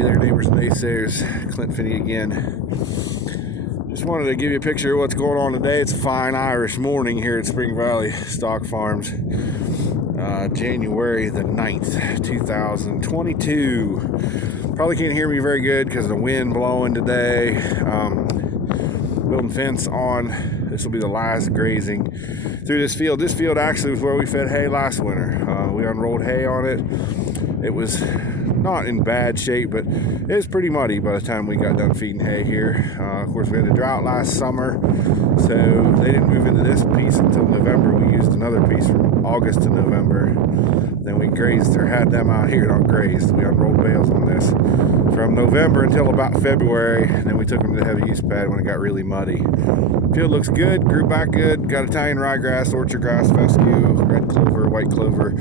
Hey there, neighbors and naysayers. Clint Finney again. Just wanted to give you a picture of what's going on today. It's a fine Irish morning here at Spring Valley Stock Farms. January the 9th, 2022. Probably can't hear me very good because of the wind blowing today. Building fence on. This will be the last grazing through this field. This field actually was where we fed hay last winter. We unrolled hay on it. It was not in bad shape, but it was pretty muddy by the time we got done feeding hay here. Of course, we had a drought last summer, so they didn't move into this piece until November. We used another piece from August to November. Then we grazed or had them out here, not grazed. We unrolled bales on this from November until about February. And then we took them to the heavy use pad when it got really muddy. Field looks good, grew back good. Got Italian ryegrass, orchard grass, fescue, red clover, white clover.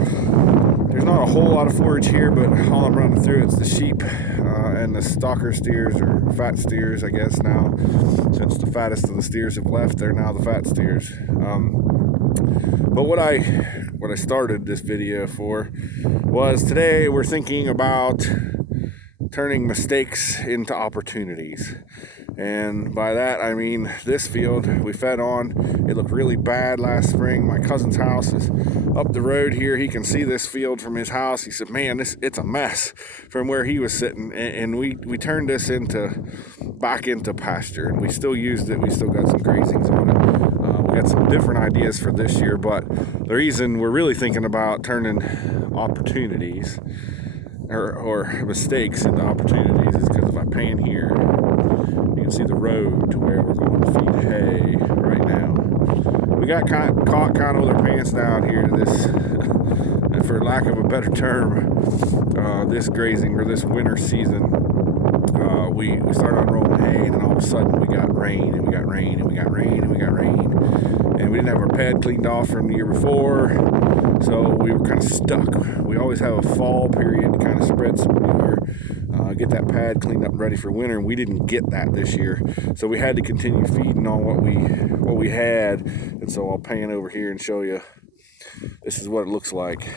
There's not a whole lot of forage here, but all I'm running through, it's the sheep and the stalker steers, or fat steers, I guess now. Since the fattest of the steers have left, they're now the fat steers. But what I started this video for was today we're thinking about turning mistakes into opportunities. And by that I mean this field we fed on, it looked really bad last spring. My cousin's house is up the road here. He can see this field from his house. He said, man, it's a mess from where he was sitting. And we turned this back into pasture, and we still used it. We still got some grazings on it. We got some different ideas for this year, but the reason we're really thinking about turning opportunities or mistakes into opportunities is because if I pan here, you can see the road to where we're going to feed hay right now. We got caught kind of with our pants down here to this, for lack of a better term, this grazing or this winter season. We started unrolling hay, and then all of a sudden we got rain, and we got rain, and we got rain, and we got rain. And we didn't have our pad cleaned off from the year before, so we were kind of stuck. We always have a fall period to kind of spread some manure, get that pad cleaned up and ready for winter, and we didn't get that this year. So we had to continue feeding on what we had. And so I'll pan over here and show you. This is what it looks like.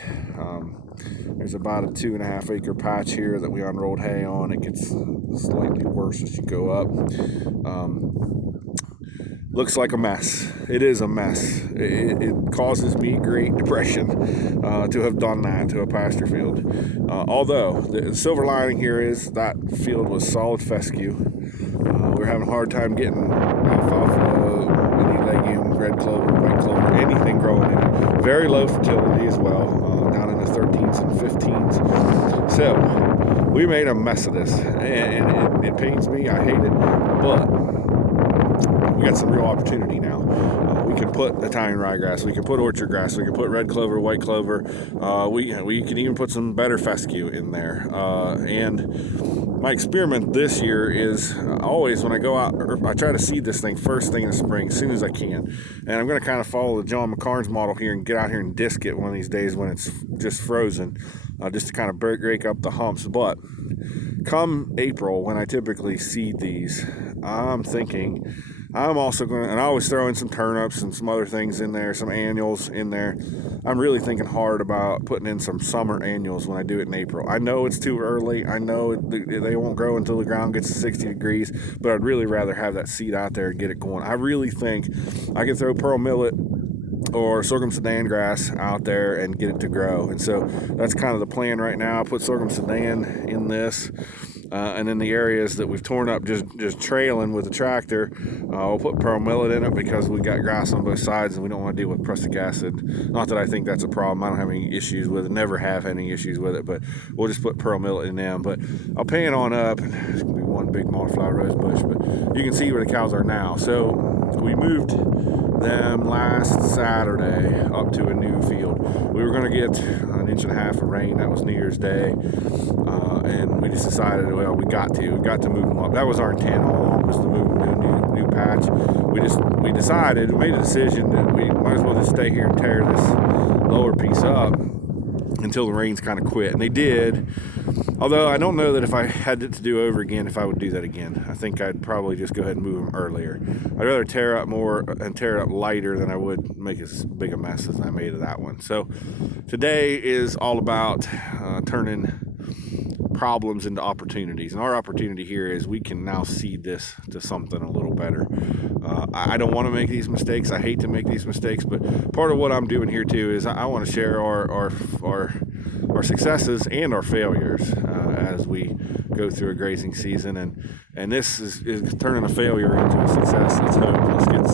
There's about a 2.5 acre patch here that we unrolled hay on. It gets slightly worse as you go up. Looks like a mess. It is a mess. It causes me great depression to have done that to a pasture field. Although the silver lining here is that field was solid fescue. We're having a hard time getting alfalfa, any legume, red clover, white clover, anything growing in it. Very low fertility as well, down in the 13s and 15s. So we made a mess of this, and it pains me. I hate it, but we got some real opportunity now. We can put Italian ryegrass, we can put orchard grass, we can put red clover, white clover. We can even put some better fescue in there. And my experiment this year is always when I go out, I try to seed this thing first thing in the spring, as soon as I can. And I'm going to kind of follow the John McCarnes model here and get out here and disc it one of these days when it's just frozen, just to kind of break up the humps. But come April, when I typically seed these, I'm thinking I'm also going to, and I always throw in some turnips and some other things in there, some annuals in there. I'm really thinking hard about putting in some summer annuals when I do it in April. I know it's too early. I know they won't grow until the ground gets to 60 degrees, but I'd really rather have that seed out there and get it going. I really think I can throw pearl millet or sorghum Sudan grass out there and get it to grow. And so that's kind of the plan right now. I put sorghum Sudan in this. And in the areas that we've torn up just trailing with the tractor, we'll put pearl millet in it because we got grass on both sides and we don't want to deal with prussic acid. Not that I think that's a problem. I don't have any issues with it, never have any issues with it, but we'll just put pearl millet in them. But I'll pan on up. It's going to be one big multiflower rose bush, but you can see where the cows are now. So we moved them last Saturday up to a new field. We were going to get 1.5 inches of rain. That was New Year's Day. And we just decided, well, we got to move them up. That was our intent all along, was to move them to a new patch. We made a decision that we might as well just stay here and tear this lower piece up until the rains kind of quit. And they did. Although I don't know that if I had it to do over again, if I would do that again. I think I'd probably just go ahead and move them earlier. I'd rather tear up more and tear it up lighter than I would make as big a mess as I made of that one. So today is all about turning problems into opportunities. And our opportunity here is we can now seed this to something a little better. I don't want to make these mistakes. I hate to make these mistakes, but part of what I'm doing here too is I want to share our successes and our failures as we go through a grazing season. And this is turning a failure into a success. Let's hope. Let's get